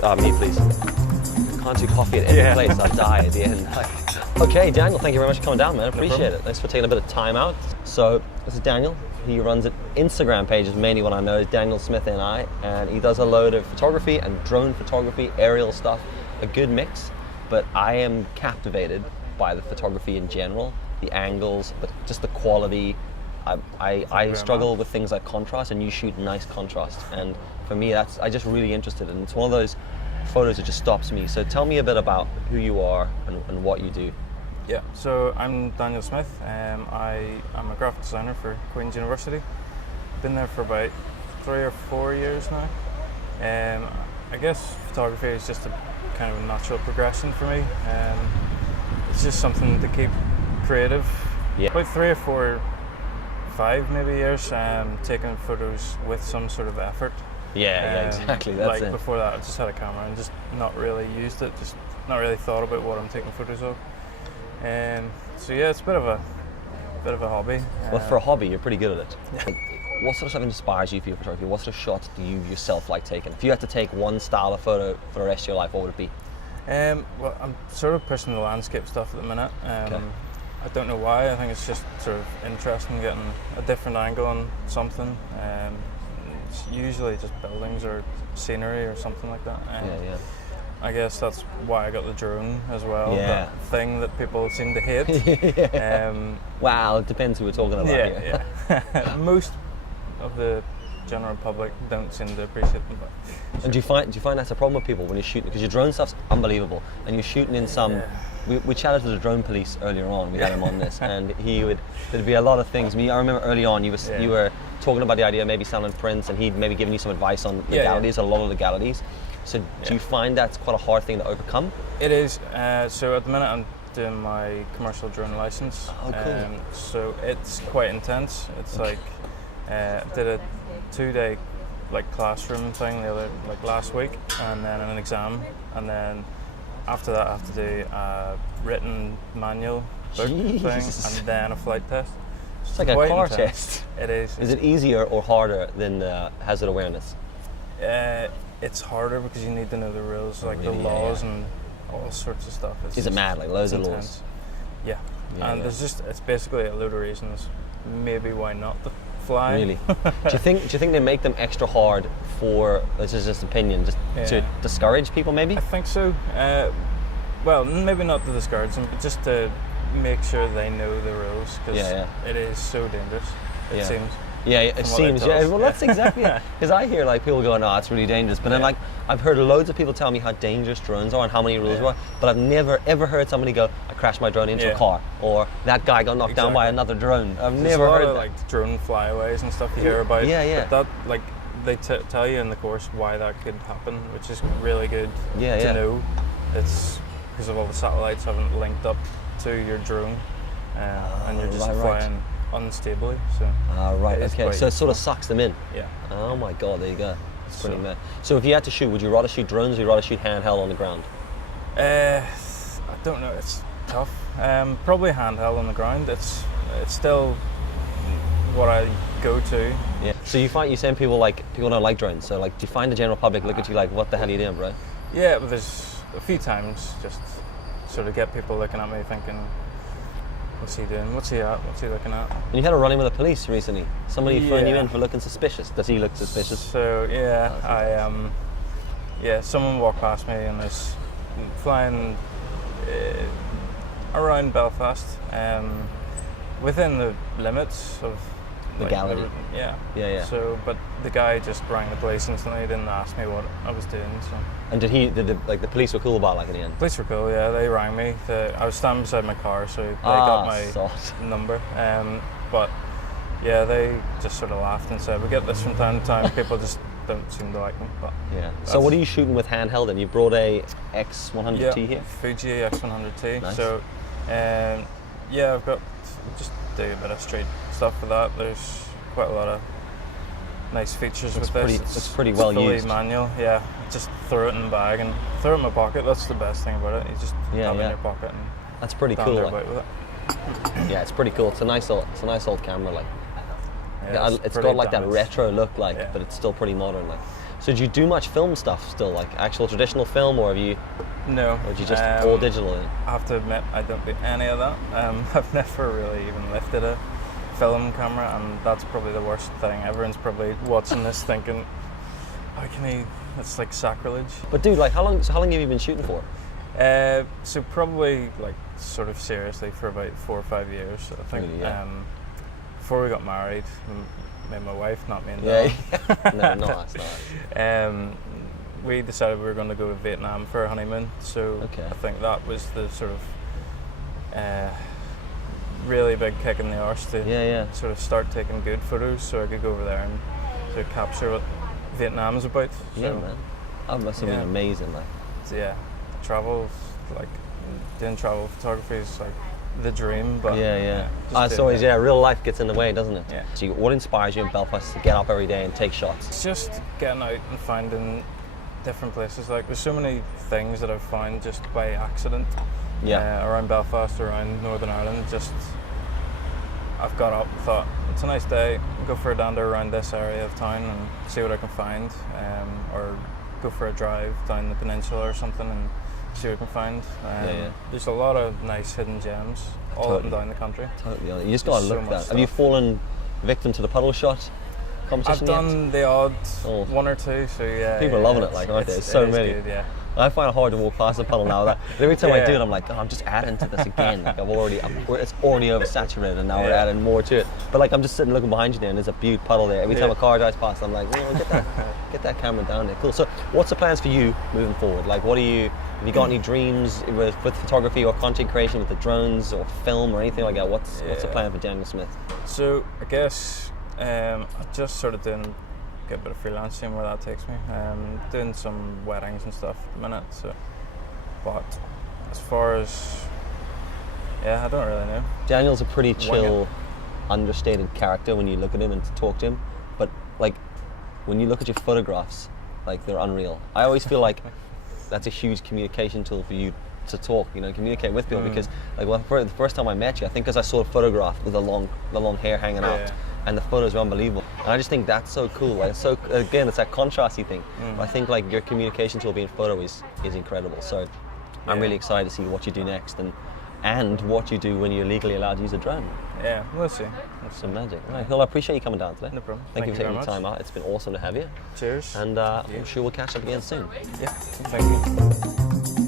Cheers. Me, please. Can't do coffee at any place. I'll die at the end. Okay, Daniel, thank you very much for coming down, man. Appreciate it. Thanks for taking a bit of time out. So, this is Daniel. He runs an Instagram page, is mainly what I know, is Daniel Smyth NI, and he does a load of photography and drone photography, aerial stuff, a good mix. But I am captivated by the photography in general, the angles, but just the quality. I struggle with things like contrast, and you shoot nice contrast. And for me, I'm just really interested, and it's one of those photos that just stops me. So tell me a bit about who you are and what you do. Yeah, so I'm Daniel Smyth. I'm a graphic designer for Queen's University. Been there for about 3 or 4 years now. I guess photography is just a kind of a natural progression for me. It's just something to keep creative. Yeah. About 3 or 4, 5 maybe years, taking photos with some sort of effort. Yeah, exactly. That's like it. Before that, I just had a camera and just not really used it, just not really thought about what I'm taking photos of. So yeah, it's a bit of a hobby. Well, for a hobby, you're pretty good at it. Like, what sort of stuff inspires you for your photography? What sort of shots do you yourself like taking? If you had to take one style of photo for the rest of your life, what would it be? Well, I'm sort of pushing the landscape stuff at the minute. Okay. I don't know why. I think it's just sort of interesting getting a different angle on something. It's usually just buildings or scenery or something like that. Yeah. I guess that's why I got the drone as well. Yeah. That thing that people seem to hate. Wow, it depends who we're talking about here. Yeah. Most of the general public don't seem to appreciate them. But And do you find that's a problem with people when you're shooting? Because your drone stuff's unbelievable, and you're shooting in some. Yeah. We chatted to the drone police earlier on. We had him on this, and there'd be a lot of things. I remember early on you were talking about the idea of maybe selling prints, and he'd maybe given you some advice on legalities, a lot of legalities. So do you find that's quite a hard thing to overcome? It is. So at the minute I'm doing my commercial drone license. Oh, cool. So it's quite intense. It's like did a 2-day classroom thing last week, and then an exam, and then after that I have to do a written manual book thing, and then a flight test. It's like a car intense. test. It is. Is it easier or harder than hazard awareness? It's harder because you need to know the rules, like Really, the laws and all sorts of stuff. Is it mad? Like loads of intense. laws? Yeah. And it's basically a load of reasons maybe why not to fly. Really? do you think they make them extra hard for, this is just opinion, just to discourage people maybe? I think so. Well, maybe not to discourage them, but just to make sure they know the rules, because it is so dangerous, it seems. Yeah, it seems. Yeah, well, that's exactly it. Because I hear people going, "Oh, it's really dangerous," but then I've heard loads of people tell me how dangerous drones are and how many rules there are, but I've never ever heard somebody go, "I crashed my drone into a car," or "That guy got knocked down by another drone." I've never heard that. Like drone flyaways and stuff you hear about. Yeah. But that they tell you in the course why that could happen, which is really good to know. It's because of all the satellites haven't linked up to your drone, and you're just flying unstably. So right, okay. So it sort of sucks them in. Yeah. Oh my God, there you go. It's pretty mad. So if you had to shoot, would you rather shoot drones or would you rather shoot handheld on the ground? I don't know. It's tough. Probably handheld on the ground. It's still what I go to. Yeah. So you saying people don't like drones. So do you find the general public look at you like, what the hell are you doing, bro? Yeah, but there's a few times just sort of get people looking at me thinking, what's he doing? What's he at? What's he looking at? And you had a run-in with the police recently. Somebody phoned you in for looking suspicious. Does he look suspicious? So someone walked past me and was flying around Belfast, within the limits of legality. Yeah. So, but the guy just rang the police instantly. Didn't ask me what I was doing. So. And did the police were cool about in the end? Police were cool. Yeah, they rang me. I was standing beside my car, so they got my number. But yeah, they just sort of laughed and said, "We get this from time to time. People just don't seem to like them." But so what are you shooting with handheld? And you brought a X100T here? Fuji X100T. Nice. So I've got just do a bit of street stuff with that. There's quite a lot of nice features with this. It's pretty well fully used. Manual, yeah. Just throw it in the bag and throw it in my pocket. That's the best thing about it. You just have it in your pocket and that's pretty cool. About with it. Yeah, it's pretty cool. It's a nice old camera, Yeah, it's got that damaged. retro look, but it's still pretty modern, So do you do much film stuff still, like actual traditional film, or have you, No. or do you just all digital? I have to admit, I don't do any of that. I've never really even lifted a film camera, and that's probably the worst thing. Everyone's probably watching this thinking, how can he? It's like sacrilege. But dude, like how long have you been shooting for? So probably like sort of seriously for about 4 or 5 years, I think. Really, yeah. Before we got married, me and my wife, not me and Yeah. Dillon. No, that's not. We decided we were going to go to Vietnam for a honeymoon, so Okay. I think that was the sort of really big kick in the arse to Yeah. sort of start taking good photos, so I could go over there and sort of capture what Vietnam is about. Yeah, So, man. That must have been yeah. amazing. Like, so yeah, travel, like doing travel photography is like the dream, but yeah. just It's doing always, it. real life gets in the way, doesn't it? Yeah. So what inspires you in Belfast to get up every day and take shots? It's just getting out and finding different places. Like there's so many things that I've found just by accident. Yeah. Around Belfast, around Northern Ireland. Just I've got up and thought it's a nice day. Go for a dander around this area of town and see what I can find, or go for a drive down the peninsula or something and see what I can find. Yeah. There's a lot of nice hidden gems all up and down the country. Totally. You just got to There's so look at much that. Have you stuff. fallen victim to the puddle shot competition I've yet? done the odd Oh. one or two, so yeah. People are yeah, loving it, like, aren't they? it's- So it is many. Good, yeah. I find it hard to walk past the puddle now. That every time I Yeah. do it, I'm like, oh, I'm just adding to this again. Like it's already oversaturated, and now we're Yeah. adding more to it. But like, I'm just sitting looking behind you there, and there's a beaut puddle there. Every time Yeah. a car drives past, I'm like, get that camera down there. Cool. So, what's the plans for you moving forward? Like, have you got any dreams with photography or content creation with the drones or film or anything like that? What's the plan for Daniel Smyth? So I guess I just sort of get a bit of freelancing where that takes me. Doing some weddings and stuff at the minute. So, but as far as I don't really know. Daniel's a pretty chill, it. understated character when you look at him and talk to him. But like, when you look at your photographs, like they're unreal. I always feel like that's a huge communication tool for you to talk, communicate with people. Because like, the first time I met you, I think because I saw a photograph with the long hair hanging out, and the photos were unbelievable. And I just think that's so cool. Like, it's that contrasty thing. But I think like your communication tool being photo is incredible. So I'm really excited to see what you do next and what you do when you're legally allowed to use a drone. Yeah, we'll see. It's magic. Right, well, I appreciate you coming down today. No problem. Thank you for taking very the time much. out. It's been awesome to have you. Cheers. And I'm sure we'll catch up again soon. Yeah, thank you.